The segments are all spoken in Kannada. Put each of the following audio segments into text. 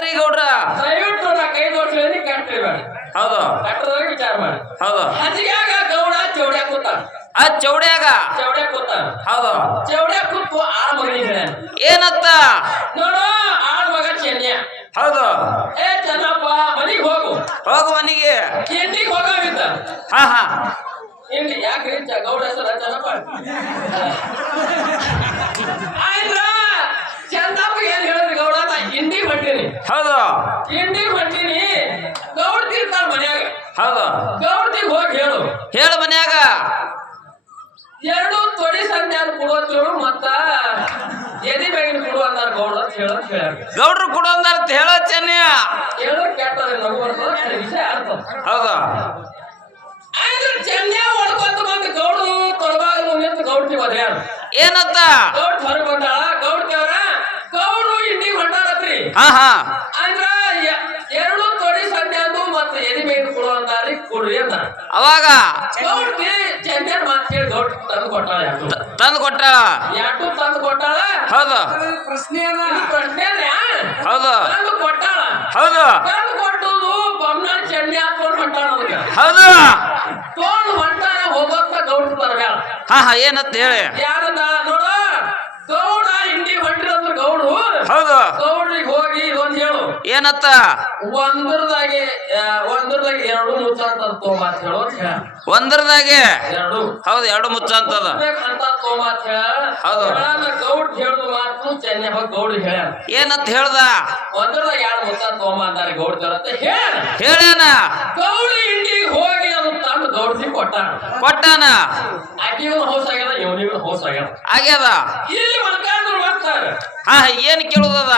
ಗೌಡ್ರ. ದಯವಿಟ್ಟು ನಾ ಕೈ ಕಟ್ರಿ ಹೌದು. ಕಟ್ಟದಾಗ ವಿಚಾರ ಮಾಡಿ. ಹೌದು. ಹಂಚಿಗ್ಯಾಗ ಗೌಡ ಚೌಡ್ಯ ಕೂತ. ಆ ಚೌಡ್ಯಾಗ? ಚೌಡ್ಯ ಕೂತ. ಹೌದು. ಚೌಡ್ಯ ಕೂತು ಆ ಹೇಳ್ಯಾನ. ಏನತ್ತ? ನೋಡು ಆ ಮಗ ಚೆನ್ಯ ಹೌದು. ಏ ಚೆನ್ನಪ್ಪ ಮನಿಗ್ ಹೋಗು. ಹೋಗು ಮನಿಗೆ. ಇಂಡಿಗೆ ಹೋಗೋವಿದ್ದ ಹಾ ಹಾ. ಇಂಡಿ ಯಾಕೆ ಗೌಡ ಹೆಸರ ಚೆನ್ನಪ್ಪ ಆಯ್ತ್ರ ಚೆನ್ನಪ್ಪ ಏನ್ ಹೇಳಿದ್ರಿ ಗೌಡ ನಾ ಇಂಡಿಗೆ ಹೊಂಟೀನಿ ಇಂಡಿಗೆ ಹೊಂಟೀನಿ ಗೌಡ ತೀರ್ತಾಳ ಮನ್ಯಾಗ. ಹೌದು. ಗೌಡ್ತಿಗೆ ಹೋಗಿ ಹೇಳು. ಹೇಳು ಮನ್ಯಾಗ. ಎರಡು ತೊಡಿ ಸಂಧ್ಯಾನ ಕೊಡೋತೇಳು ಮತ್ತ ಎದಿ ಬೇಗಿನ ಕೊಡು ಅಂದಾರ ಗೌಡ ಅಂತ ಹೇಳ ಹೇಳ್ಯಾರ. ಗೌಡ್ರು ಅಂದಾರ ಅಂತ ಹೇಳೋ ಚೆನ್ನ ಹೇಳೋ ಕೆಟ್ಟದ ನಗು ಬರ್ತದ ವಿಷಯ ಅರ್ಥ. ಹೌದು. ಚೆನ್ನೆ ಹೊಡ್ಕೊಂತ ಬಂದು ಗೌಡ್ರು ತೊಳಬಾಗ ನಿಂತು ಗೌಡ್ತಿ ಒದ್ರ್ಯಾರ ಏನತ್ತ? ಗೌಡ್ ಹೊರಗೆ ಬಂದಾಳ ಗೌಡ್ತಿಯವ್ರ ಗೌಡು ಇಂಡಿಗೆ ಹೊಂಟಾರತ್ರಿ. ಹಾ ಹಾ ಅಂದ್ರ ಎ- ಎರಡು ತೊಡಿ ಸಂಧ್ಯಾನು ಮತ್ತೆ ಎದಿ ಬೇಗಿನ ಕೊಡು ಅಂದಾರಿ ಕೊಡ್ರಿ ಅಂದ ಅವಾಗ ತಂದು ಕೊಟ್ಟಾಳ ಕೊಟ್ಟಾಳ? ಹೌದು. ಹೌದು. ಹೌದು. ಹೌದು. ಹಾ ಹಾ ಏನತ್ತ ಹೇಳಿ. ಗೌಡ ಹಿಂಡಿ ಹೊಂಟಿರೋದ್ರ ಗೌಡು. ಹೌದು. ಗೌಡ್ರಿಗೆ ಹೋಗಿ ಒಂದ್ ಹೇಳು. ಏನತ್ತ? ಒಂದರದಾಗೆ ಒಂದ್ರದಾಗೆ ಎರಡು ಮುಚ್ಚ ಅಂತ ತಗೊಂಬಾತ್ ಹೇಳು ಅಂತ ಹೇಳ. ಒಂದ್ರದಾಗೆ? ಎರಡು. ಹೌದು ಎರಡು ಮುಚ್ಚ ಅಂತದ ಅಂತ ತಗೊಂಬಾತ್ ಹೇಳ. ಹೌದು. ಹೇಳಾನ ಗೌಡ್ ಹೇಳುದು ಮಾತು ಚೆನ್ನೈ ಹೋಗಿ ಗೌಡ್ ಹೇಳ. ಏನಂತ ಹೇಳ್ದ? ಒಂದ್ರದಾಗ ಎರಡು ಮುಚ್ಚ ತಗೊಂಬಂದಾರೆ ಗೌಡ್ ಅಂತ ಹೇಳ. ಹೇಳ್ಯಾನ? ಗೌಡಿ ಇಂಡಿಗೆ ಹೋಗಿ ಅದು ತಂದು ಗೌಡ್ಸಿ ಕೊಟ್ಟಾನ ಆಗ್ಯದ ಹಾ ಏನ್ ಕೇಳುದದ?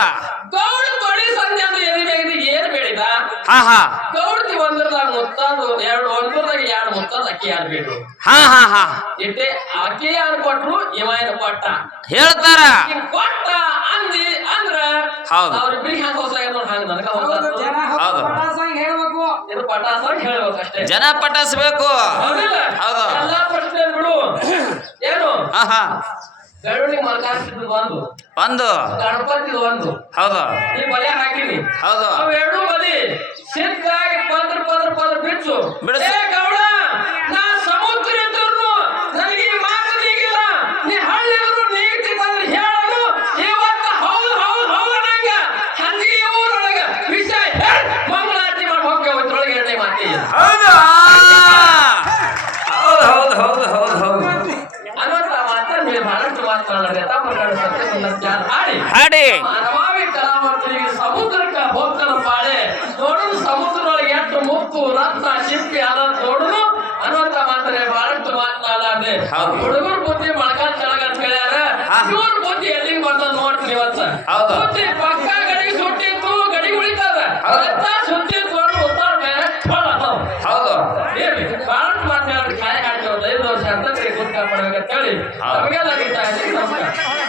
ಹಾ ಹಾ. ಗೌಡ್ತಿ ಒಂದ್ರದಾಗ ಮುತ್ತಂದು ಎರಡು ಒಂದ್ರದಾಗ ಎರಡು ಮುತ್ತಂದು ಅಕ್ಕಿ ಯಾರು ಹಾ ಹಾ ಹಾ. ಇಟ್ಟೆ ಅಕ್ಕಿ ಯಾರು ಕೊಟ್ರು? ಇವ ಏನು ಕೊಟ್ಟ? ಹೇಳ್ತಾರ. ಕೊಟ್ಟ ಅಂದಿ ಅಂದ್ರ ಹೌದು. ಅವ್ರಿಬ್ರಿಗೆ ಹಂಗ ಹೊಸ ಹಂಗ ನನಗ ಹೊಸ ಜನ ಪಟಾಯಿಸ್ಬೇಕು ಹೌದು. ಏನು? ಹಾ ಒಂದು. ಗಣಪತಿ ಒಂದು. ಹೌದು. ಈ ಬಲೆ ಹಾಕಿನಿ. ಹೌದು. ಅವೆರಡು ಎರಡು ಬದಿ ಸಿದ್ಧಾಗಿ ಪದ್ರ ಪದ್ರ ಪದ್ರ ಬಿಡ್ಸು. ಬಿಡ್ಸು. ಏ ಗೌಡ ನಾ ಸಮುದ್ರ ಇದ್ದವ್ರು ನನಗೆ ಈ ಮಾತು ನೀಗಿಲ್ಲ ನೀ ಹಳ್ಳಿದ್ರು ನೀಗ್ತಿತ್ತಂದ್ರೆ ಹೇಳೋದು ಇವತ್ತು ಹೌದು ಹೌದು ಹೌದು ನಂಗ ಹಂಗೆ ಊರೊಳಗ ವಿಷಯ ಹೇಳ್ ಮಂಗಳಾರತಿ ಮಾಡಿ ಹೋಗ್ತೇವೆ ಇದ್ರೊಳಗೆ ಎರಡನೇ ಮಾತಿ ಹೌದು ಹೌದು ಹೌದು ಹೌದು ಹೌದು ಹೌದು ಅನ್ನೋಂತ ಮಾತನ್ನ ನೀವು ಬಹಳಷ್ಟು ಮಾತನಾಡಿದ್ರೆ ಯಥಾಪ್ರಕಾರ ಸತ್ಯ ಜ್ಞಾನ ಮಾಡಿ ಹಾಡಿ. ಮಾನವಾವಿ ಕಲಾವಂತರಿಗೆ ಸಮುದ್ರಕ್ಕ ಹೋಗ್ತಾನ ಪಾಳೆ. ನೋಡುದು ಸಮುದ್ರದೊಳಗೆ ಎಷ್ಟು ಮುತ್ತು ರತ್ನ ಶಿಲ್ಪಿ ಅದ. ನೋಡುದು ಅನ್ನುವಂತ ಮಾತಾರೆ ಬಹಳಷ್ಟು. ಹುಡುಗರ ಬುದ್ಧಿ ಮೊಳಕಾಲ್ ಕೆಳಗ ಅಂತ ಹೇಳ್ಯಾರ. ಇವ್ರ ಬುದ್ಧಿ ಎಲ್ಲಿಗೆ ನೋಡ್ತೀವಿ ಇವತ್ತ. ಹೌದು. ಬುದ್ಧಿ ಪಕ್ಕ ಗಡಿಗೆ ಸುಟ್ಟಿತ್ತು ಗಡಿ ಉಳಿತದ. ಹೌದು. ರತ್ತ ಸುತ್ತಿತ್ತು ಉತ್ತಾರ ಮೇಲೆ ಹೌದು. ಮಾಡ್ಬೇಕಂತ ಹೇಳಿ ಹೌದು. ನಮಗೆಲ್ಲ ನಮಸ್ಕಾರ